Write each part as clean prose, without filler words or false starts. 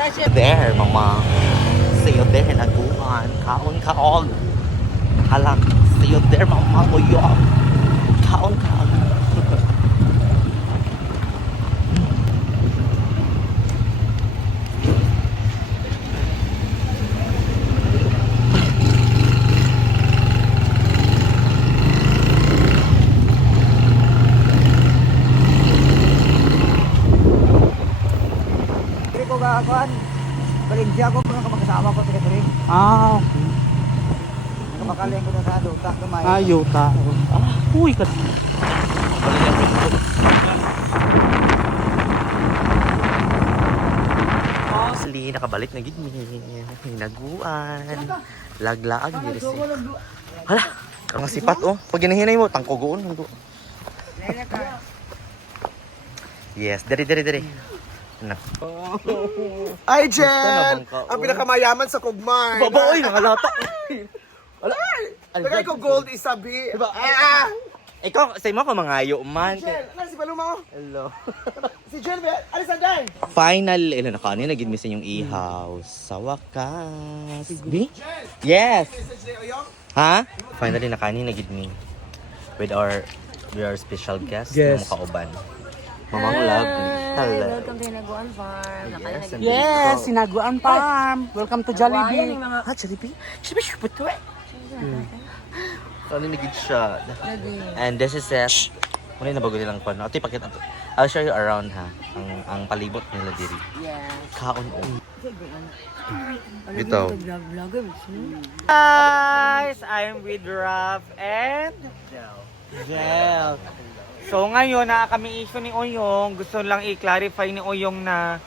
There, mama. See you there, naguan. Kaon kaon. Halang. See you there, mama. Uyok. Kaon kaon. Kuan, Valencia ko mga kasama ko sa Catherine. Okay. Nakapakaling ko na sa Yuta, kumay. Yuta. Uy, kat. Mostly, nakabalik na gid mi. Hinaguan. Laglaag diri si. Hala, ang sipat oh. Pag ginahinay mo, tangkugoon. Yes, diri. Na. Ay, Jen! Ang pinakamayaman sa Kugmay. Babaoy, nakalata. Wala. Lagay ko gold isabi. Diba? Ikaw, sa mo ko mangayo man. Jen, ano si Paluma? Hello. Si Jen, alis na dahil. Final, nakaano yung naging yung ihaw. Sa wakas. B? Yes! Ha? Finally, nakaano yung naging with our special guest. Yes. Yes. Kauban. Mamang love. Hello. Welcome to Hinaguan Farm. Yes, Sinaguan Farm. Welcome to Jollibee. Ha, Jollibee? Jollibee, shoot to eh. Ano naging siya? And this is it. Muna yung nabago nilang pan. Ito ipakita. I'll show you around ha. Ang palibot nila diri. Yes. Kaon o. Bitaw. Guys, I'm with Raf and Jel. So ngayon na kami issue ni Oyong, gusto lang i-clarify ni Oyong na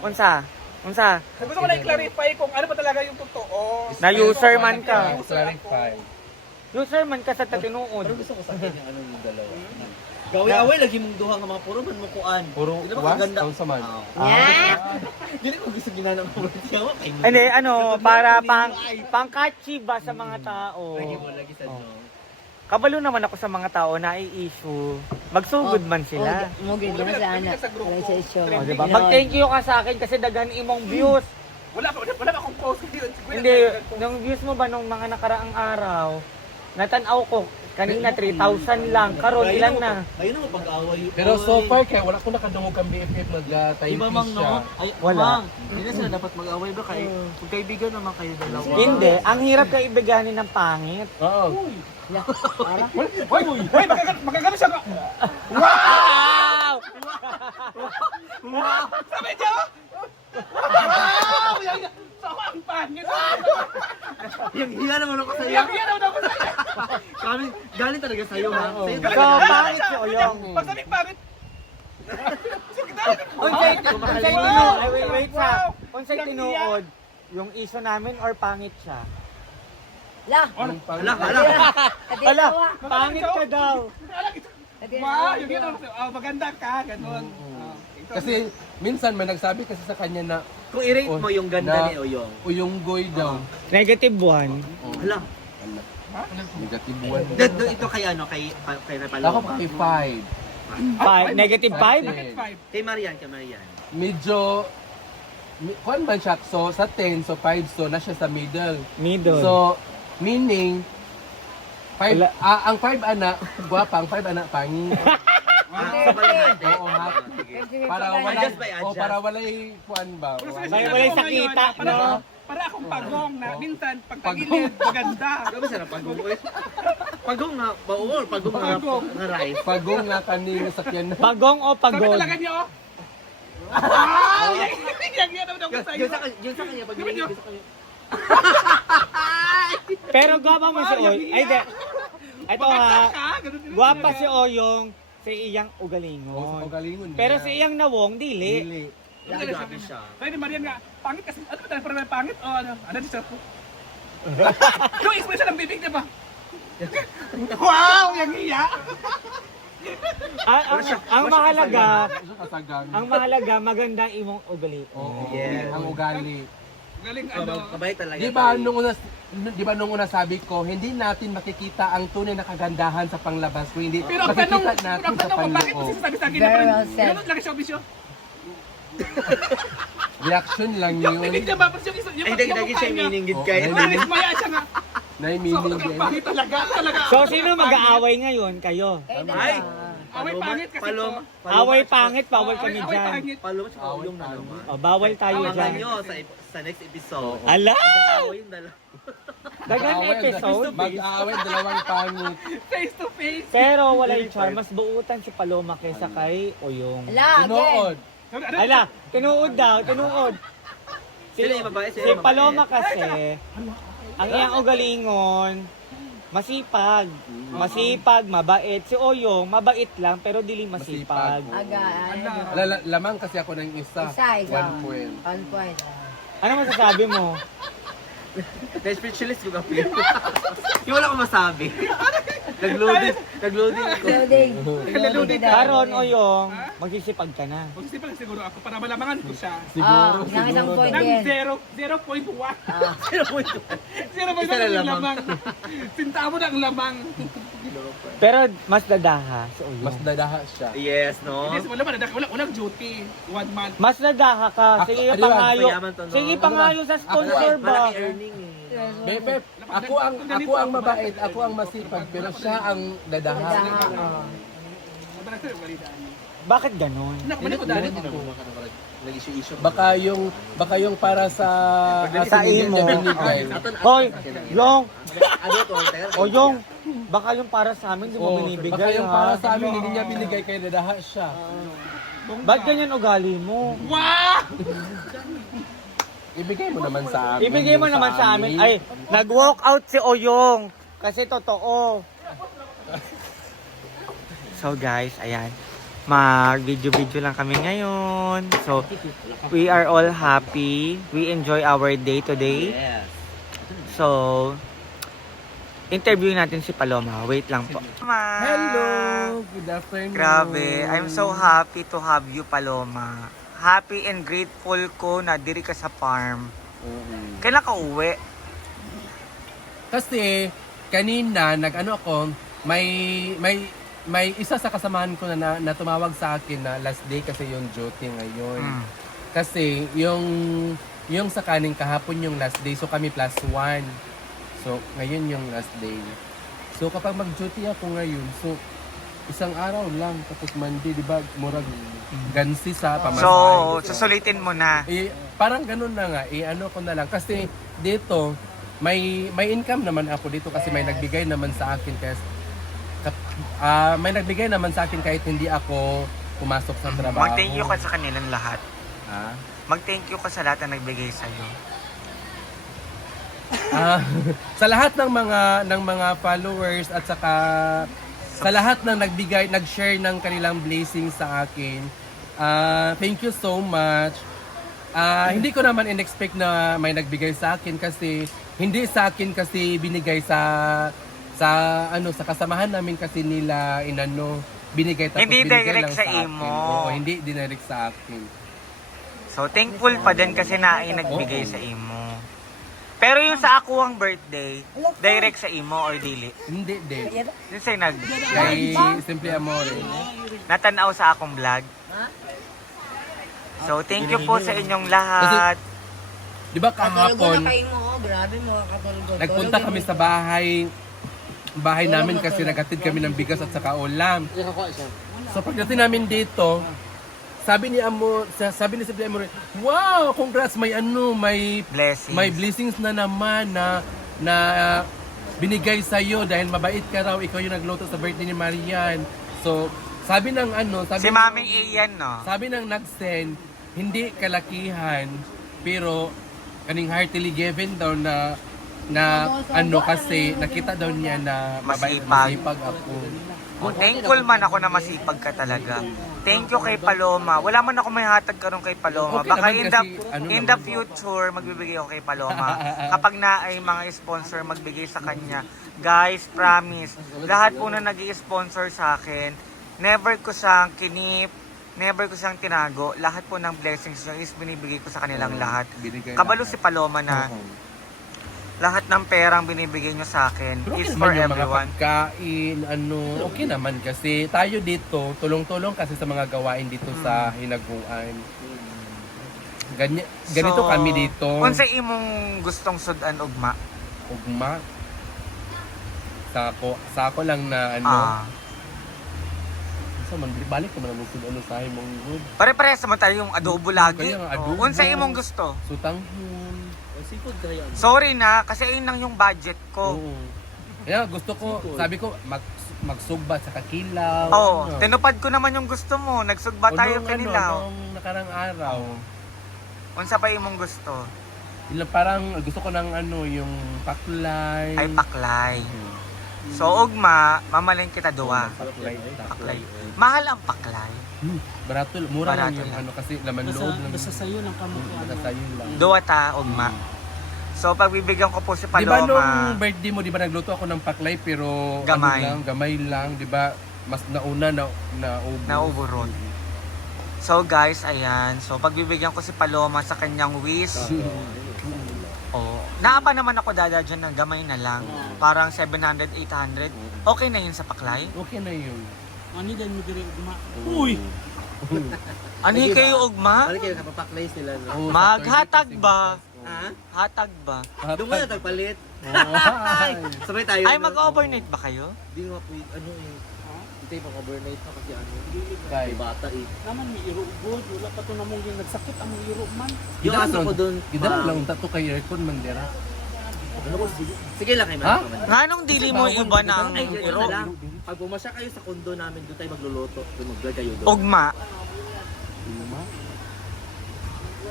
unsa? Gusto ko na i-clarify kung ano ba talaga yung totoo. Na user man ka. Clarify. User man ka sa tatinuod. Gusto ko sa akin yung ano yung dalawa. Gawi-away lagi mong duha nga mga puro man mo kuan. Puro was? Ang saman. Dili ko gusto ginana mo. Hindi, para pang-catchy ba sa mga tao? Lagi sa Kabalo naman ako sa mga tao na i-issue. Magsugod man sila. Mugid na sa anak. Sa issue. O, diba? Mag-thank you ka sa akin kasi dagan imong views. Wala pa akong post. Hindi, yung views mo ba nung mga nakaraang araw, natanaw ko, kanina 3,000 lang, karon ilan na? Ayun ang pag-away. Pero so far, kaya wala ko nakadungog kang BFF mag-time Iba mang no? Ay, Wala. Hindi na sila dapat mag-away ba kayo? Kung kaibigan naman kayo dalawa. Hindi, ang hirap kaibiganin ng pangit. Oo. Hoy, Magagano siya ka. wow! Sabi niya! Wow! Sama ang pangit. Yung hiya naman ako sa'yo. Yan naman ako sa'yo. Kami, galing talaga sa'yo ha. Sa'yo So, pangit si Oyong. Pag sabing pangit, Unsay tinuod? Ay, wait sa. Unsay tinuod? Yung iso namin or pangit siya? La. Hala. Wala, pangit ka daw. wow, yung yun, maganda ka, ganun. Kasi minsan may nagsabi kasi sa kanya na Kung i-rate mo yung ganda ni Oyong. uyonggoy daw. Negative 1. Hala. Negative 1. Ito kay ano, kay Napalo. Ako kay 5. Negative 5? Kay Marian. Medyo kuan man siya, so sa 10, so 5, so na siya sa middle. Middle. So meaning 5 Wala. ang 5 anak, gwapa, ang 5 anak pangit. Oo, happy. Para wala para wala kuan ba. May sakita, no? Para akong pagong na minsan pagtagilid, maganda. Grabe siya na pagong. Pagong nga, baor. Pagong nga rice. Pagong nga kaning sakyan. Pagong o Sabi pagod? talaga niyo, oh. Wow! Yan naman ako sa'yo. Yun sa kanya, pag yun sa kanya. Pero gwapa mo si Oyong. Ay, de. Ito ha. Gwapa si Oyong sa iyang ugalingon. Galingon. Pero si iyang nawong, dili. dili. Grabe siya. Kaya ni Marian nga, pangit kasi, ano ba tayo para may pangit? O ano, ano di siya po? Yung expression ng bibig, di ba? Wow! Yung iya! Ang mahalaga, Kasagang. maganda ang imong ugali. Oo. Yes. Ang ugali. Galing ano. Kabay talaga. Di ba nung una sabi ko, hindi natin makikita ang tunay na kagandahan sa panglabas kung hindi Pero ang tanong, makikita natin sa bakit mo panloob. sinasabi sa akin na Very parang, well said. ganun lang siya, bisyo? Reaction lang yun. Bibig niya ba? Pero yung Dagi siya meaning gid kay. Maris maya siya nga. Na-meaning So, din. pangit talaga. So, sino mag-aaway ngayon? Kayo. Ay! Away pangit kasi to. Away pangit, bawal kami Away dyan. pangit. Paloma sa Uyong na naman. O, bawal tayo Abangan dyan. nyo sa next episode. Ala! Mag-aaway yung dalawa. Dagang episode. Mag-aaway, dalawang pangit. Face to face. Pero wala yung charm. Mas buutan si Paloma kaysa kay Uyong. Ala, Tinood. Ala, tinuod daw, tinuod. Sino yung babae? Si Paloma kasi, ang iyang ugalingon, masipag. Masipag, mabait. Si Oyong, mabait lang, pero dili masipag. Aga, Lamang kasi ako ng isa. Isa. 1 point. 1 point. Ano masasabi mo? Na-specialist ko kapil. Yung wala ko masabi. Nag-loading ako. Loading. Karon, Oyong, magsisipag ka na. Magsisipag siguro ako para malamangan ko siya. Siguro, Nang isang point Nang din. 0.1. 0.1 Isa na ang lamang. lamang. Sinta mo na ang lamang. Pero mas dadaha si Oyong. mas dadaha siya. Yes, no? Hindi, wala man. Walang duty. 1 month. Mas nadaha ka. Sige, Ako- ano ba? pangayo. Mayaman to, no? Sige, pangayo sa sponsor ba? Malaki earning eh. Bebe, ako ang mabait, ako ang masipag, pero siya ang dadaha. Madalas na yung balidaan. Bakit ganon? Nakabalik ko dahil. Baka yung para sa Sa imo. binigay. Hoy, Yong! Ano to? O Yong! Baka yung para sa amin, di mo Oh, binibigay. baka yung ha? para sa amin, hindi niya binigay kay dadaha siya. Ba't ganyan ugali mo? Wow! Ibigay mo naman sa amin. Ibigay mo yung naman sa amin. Ay, nag-walk out si Oyong. Kasi totoo. So guys, ayan. Mag-video-video lang kami ngayon. So, we are all happy. We enjoy our day today. Yes. So, interview natin si Paloma. Wait lang po. Hello! Good afternoon. Grabe, I'm so happy to have you, Paloma. Happy and grateful ko na diri ka sa farm. Kailan ka uwi? Kasi kanina nag-ano ako, may isa sa kasamahan ko na tumawag sa akin na last day kasi yung duty ngayon. Kasi yung sa kaning kahapon yung last day, so kami +1. So ngayon yung last day. So kapag mag-duty ako ngayon, so isang araw lang tapos Monday, di ba? Murag gansi sa pamasahe. So, susulitin mo na. Parang ganun na nga, ano ko na lang. Kasi dito, may income naman ako dito kasi may nagbigay naman sa akin. May nagbigay naman sa akin kahit hindi ako pumasok sa trabaho. Mag-thank you ka sa kanilang lahat. Ha? Mag-thank you ka sa lahat na nagbigay sa'yo. Sa lahat ng mga followers at saka sa lahat ng nag-share ng kanilang blessings sa akin. Thank you so much. Hindi ko naman in-expect na may nagbigay sa akin kasi hindi sa akin kasi binigay sa kasamahan namin kasi nila binigay tapos Hindi binigay direct lang sa akin. imo. Oo, hindi direct sa akin. So, thankful pa din kasi na ay nagbigay sa imo. Pero yung sa ako ang birthday, direct sa imo or dili? Hindi din. Yung sa'yo Kay Simple Amore. natanaw sa akong vlog. So, thank you po sa inyong lahat. Di ba kahapon, Grabe mo, katulog. nagpunta kami sa bahay namin kasi naghatid kami ng bigas at saka ulam. So pagdating namin dito, sabi ni Simple Amore, wow, congrats, may Blessings. may blessings na naman na binigay sa iyo dahil mabait ka raw, ikaw yung nagluto sa birthday ni Marian. So sabi ng Si Maming Ian, no? sabi ng nag-send, hindi kalakihan, pero kaning heartily given daw na kasi nakita daw niya na masipag ako. Oh, thankful man ako na masipag ka talaga. Thank you kay Paloma. Wala man ako may hatag karon kay Paloma. Okay Baka naman in the future, magbibigay ako kay Paloma. Kapag na ay mga sponsor magbigay sa kanya. Guys, promise, lahat po na nag-i-sponsor sa akin, never ko siyang kinip, never ko siyang tinago. Lahat po ng blessings niyo is binibigay ko sa kanilang lahat. Kabalo si Paloma na lahat ng perang binibigay nyo sa akin Pero is okay for naman yung everyone. mga pagkain, okay naman kasi tayo dito, tulong-tulong kasi sa mga gawain dito sa Hinaguan. Ganito So, kami dito. Unsa imong gustong sudan ugma? Ugma. Sako lang na ano. So, balik ko man ang sud ano sa imong good. Pare-parehas naman tayo yung adobo lagi. Kaya nga, adobo. Unsa imong gusto? Sutanghon. Seafood kayo. Sorry na, kasi ayun lang yung budget ko. Oo. Kaya gusto ko, sabi ko, magsugba sa kakilaw. Oo, ano. tinupad ko naman yung gusto mo. Nagsugba tayo Nung kanilaw. nung nakarang araw. Unsa pa imong gusto? Parang gusto ko ng ano, yung paklay. Ay, paklay. So, ugma, mamalin kita duwa. Paklay. Paklay. Mahal ang paklay. Barato, mura lang Barato yung lang. ano kasi laman loob lang. Basta sa'yo ng kamot. Basta sa'yo lang. Duwa ta, ugma. So, pagbibigyan ko po si Di ba Paloma. nung birthday mo, di ba nagluto ako ng paklay pero Gamay. ano lang, gamay lang, di ba? Mas nauna na Nauburon. So, guys, ayan. So, pagbibigyan ko si Paloma sa kanyang wish. Oh, naapa naman ako dada dyan ng gamay na lang. Parang 700, 800. Okay na yun sa paklay? Okay na yun. Ano din mo diri ugma? Uy! Ano kayo ugma? Balik kayo, kapapaklay sila, no? Oo, sa Maghatag Thursday ba? kasi Ha? Hatag ba? bukas. Doon mo na tagpalit. Ay. Sabay tayo. Ay, no? mag-overnight ba kayo? Di nga po, ano eh. Ito yung pang-overnight na kasi ano. Kay. May bata eh. Naman may iro good. Wala pa to namong yung nagsakit ang iro man. Yung aso ko doon. Gidala lang tato kay aircon man dira. Ano ko, sige lang kayo, Ha? man. Nga nung dili mo iba ng Ay, yun iro. na lang. Pag pumasya kayo sa kondo namin, doon tayo magluluto. Doon mag-vlog kayo doon. Ugma.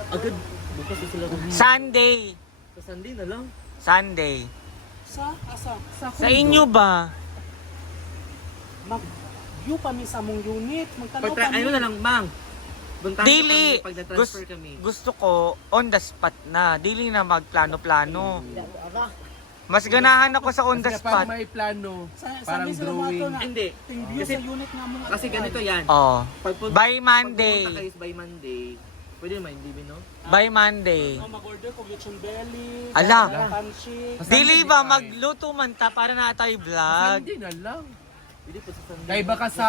Agad, bukas na sila doon. Sunday. Sa Sunday na lang. Sunday. Sa asa? Sa inyo ba? Mag-view pa mi sa mong unit. Magtanaw pa mi. Ano na lang, mang. Puntahan Dili. kami pag na-transfer kami. Gusto ko on the spot na. Dili na magplano-plano. Mas ganahan ako sa on the Kasi pag spot. may plano, Sa parang sila drawing. mato na. Hindi. Ting view Kasi- sa unit nga mo. Kasi ganito yan. Oh. Pag By Pag Monday. pumunta kayo by Monday, pwede naman, hindi ba, no? By Monday. Oh, mag-order ko lechon belly. Ala. Pancit. Dili ba magluto man ta para na tayo vlog? Sunday na lang. Hindi po sa Sunday. Kaya baka sa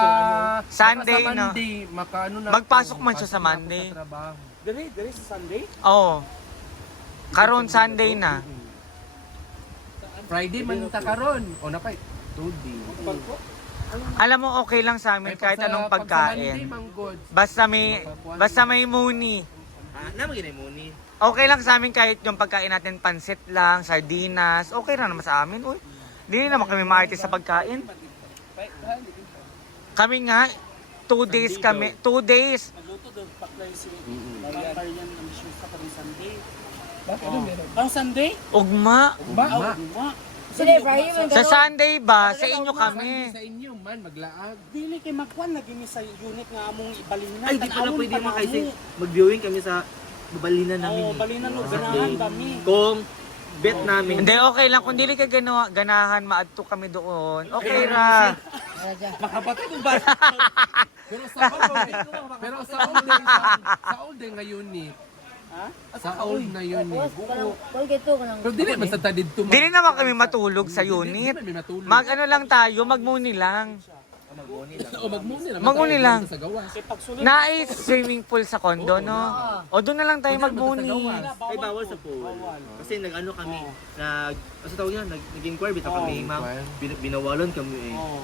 Sunday baka sa na. Monday, makaano na. Magpasok man siya Pasok sa na ako Monday. sa trabaho. Diri sa Sunday. Oo. Karon Sunday na. Friday man ta karon. O na pa. Tuesday. Alam mo okay lang sa amin kahit anong pagkain. Basta may muni. Naman ginay mo ni. Okay lang sa amin kahit yung pagkain natin pansit lang, sardinas. Okay na naman sa amin. Uy. Hindi naman kami ma-artist sa pagkain. Kami nga 2 days kami. 2 days. Magluto doon paklay si Barbarian ang shoes sa pang Sunday. Bakit ano meron? Ang Sunday? Ugma. Ugma. Sila, Friday man Sa Sunday ba? Sa inyo kami. Sa inyo man maglaag. Dili kay magkuan lagi mi sa unit nga among ibalina. Ay, di pala pwede mo kasi mag-viewing kami sa babalinan namin. Oo, balinan no ganahan kami. Kung bet namin. Hindi, okay lang. Kung dili ka ganahan, maadto kami doon. Okay ra. Makapatid yung ba? Pero sa all day ngayon ni. Ha? Sa all na yun ni. Colgate to ko lang. Pero dili man sa tadid to. Dili naman kami matulog sa unit. Mag-ano lang tayo, magmuni lang. O magmuni lang. Magmuni lang. Sa gawas. Kay pagsulit Nais swimming pool sa condo, no? O doon na lang tayo magmuni. Ay, bawal sa pool. Kasi nag-ano kami, kasi tawag yan, nag-inquire bitaw kami, ma'am. Binawalan kami eh. Oo.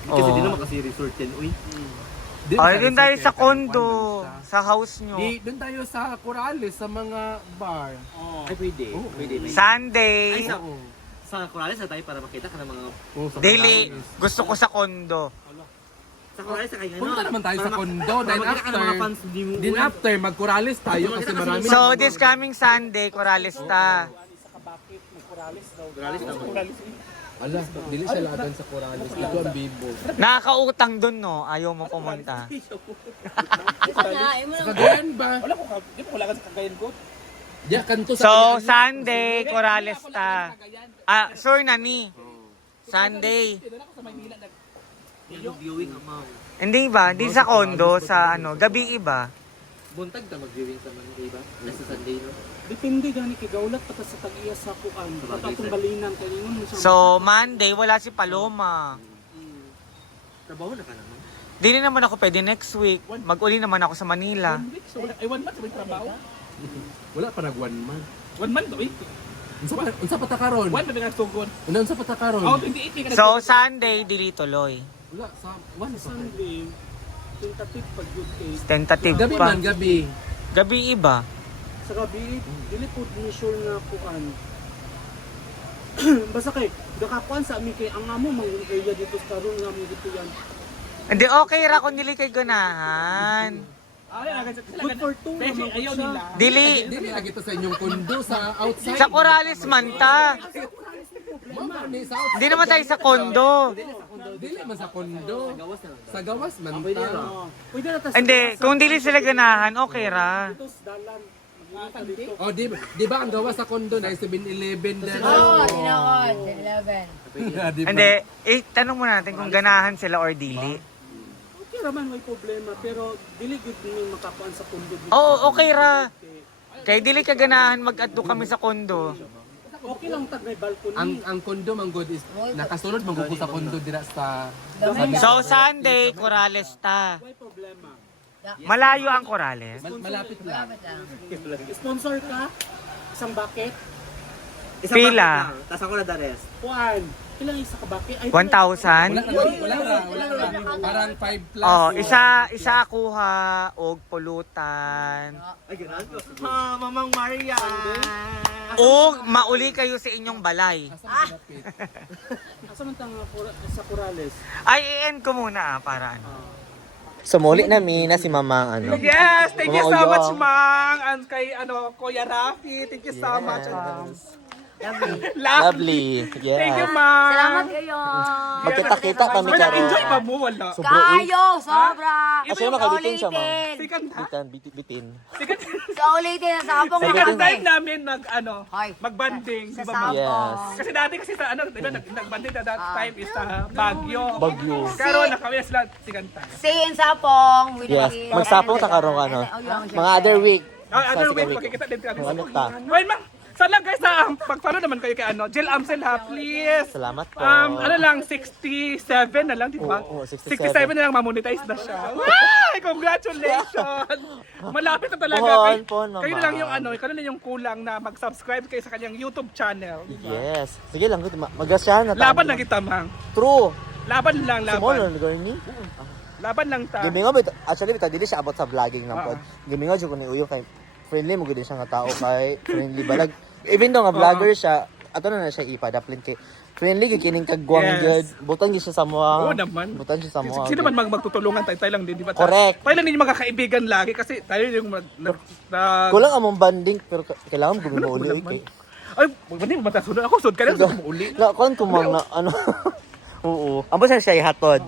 Kasi Oo. di naman kasi resort yan, uy. Ay, doon tayo sa condo. Sa house nyo. Di, doon tayo sa Corales, sa mga bar. Oo. Ay, pwede. Pwede. Ay, Sunday. sa Corales na tayo para makita ka ng mga... Sa Daily. Corales. Gusto ko sa condo. Sa Corales na kayo, ano? Punta naman tayo sa condo. Para Then makita ka ng mga fans, di mo... Then after, mag-Corales tayo kasi marami. So, this coming Sunday, Coralista. Sa kabakit may Corales daw. Corales na. Corales. Ala, dili siya lagan sa Corales. Ito ang bibo. Nakakautang doon, no? Ayaw mo pumunta. Sana, imo Sa lang. Cagayan ba? Wala ko di ko wala ka sa Cagayan ko. Ya, kanto sa So, Cagayan. Sunday, Coralista. Sure na ni. Sunday. Yung viewing, ma'am. Hindi ba? Hindi sa condo, sa ano, gabi iba. Buntag na mag-viewing sa Monday ba? Sa Sunday, no? Depende gani kay gaulat pata sa tag-iya sa kuan. Pata atong balinan kay ingon mo siya. So, Monday, wala si Paloma. Trabaho na ka naman. Dili naman ako pwede next week. Mag-uli naman ako sa Manila. 1 week so wala ay 1 month sa may trabaho. Wala pa nag 1 month. 1 month, uy. Unsa pa ta karon? 1 month na sugod. Unsa pa ta karon? Oh, 28 ka na. So, Sunday, dili tuloy. Wala sa 1 Sunday, tentative pag good case. Tentative Gabi pa. man, gabi. Gabi iba. Sa gabi, dili po ni sure nga kuan. Basta kay nakakuan sa amin kay ang amo mang area dito sa karon nga mo dito yan. Hindi, okay ra kung dili kay ganahan. Good for two Beshi, naman ayaw siya. nila. Dili, Dili lagi to sa inyong kondo sa outside. sa Corales man ta. Mama, ni sa outside. Hindi naman tayo sa kondo. Dili man sa kondo. Sa gawas man Pwede ta. na. Pwede na tas. Hindi, kung dili sila ganahan, okay ra. Dito sa dalan. Magkita dito. Oh, di ba ang gawas sa kondo na 7-Eleven din. Oo, tinakot. 11. Di ba? Hindi, tanong mo natin kung ganahan sila or dili. Okay raman may problema pero dili gud ni makakuan sa pundo dito. Oo, okay ra. Kay dili ka ganahan mag-adto kami sa kondo. Okay lang tag may balcony. Ang kondo man good is nakasunod man gud ko sa kondo dira sa So, Sunday, Corales ta. May problema. Malayo ang Corales. malapit lang. Dapat lang. Sponsor ka? Isang bucket? Pila. Tapos ako na the rest. Kuan. Ilang isa ka bucket? Ay, 1,000? Wala ra. Parang 5 plus. Oh, isa akuha og pulutan. Ay, ganun ko. Ha, Mamang Maria. O mauli kayo sa inyong balay. Asa man tang sa Corales? Ay, i-end ko muna para ano. Sumuli na na si Mamang ano. Yes, thank you so Mga much, uyong. Mang. And kay Kuya Rafi, thank you so much. Lovely. Thank Yeah. you, Mang. Salamat kayo. Magkita-kita kami Wala, karon. enjoy ba mo? Wala. Kayo, sobra. Kasi makabitin siya, ma'am. Ulitin. Second, Bitin, bitin. Sa ulitin na sa kapong second kami. time namin Hoy. mag-banding. Sa Di ba, Mang? Yes. Kasi dati kasi sa ano, di ba, nag-banding na that time is sa Baguio. Bagyo. Pero nakawin na sila second time. Stay in Sapong. with Yes. the- Magsapong ta karong ano. Mga other week. Other Sa week, week. makikita din kami. Ano ta? Well, Mang, sana guys, pag-follow naman kayo kay Jill Amsel ha, please. Salamat po. Ano lang, 67 na lang, di ba? Oo, 67 na lang, mamonetize na siya. Ay, congratulations! Malapit na talaga. Pohon, pohon, mama. Kayo na lang yung kayo na yung kulang na mag-subscribe kayo sa kanyang YouTube channel. di ba? Yes. Sige lang, good. Magasyahan na tayo. Laban lang kita, Mang. True. Laban lang, Sumol laban. na gani. Laban lang ta. Gimingo bit actually bitaw dili siya abot sa vlogging nang pod. Gimingo jud ko ni uyo kay friendly mo gud siya nga tao kay friendly balag. Even though nga vlogger siya, ato na siya ipadaplin kay friendly gyud kining kagwang Yes. gyud. Butang gyud siya sa Oo mga. naman. Butang siya sa mga. Sino man magtutulungan tayo lang din, di ba? Correct. Tayo lang din yung magkakaibigan lagi kasi tayo yung Kulang among banding pero kailangan gumi mo uli kay. Ay, hindi mo matasunod. Ako, sunod ka lang, sunod mo uli. Na kon kumang na ano. Oo. Amo siya ihatod.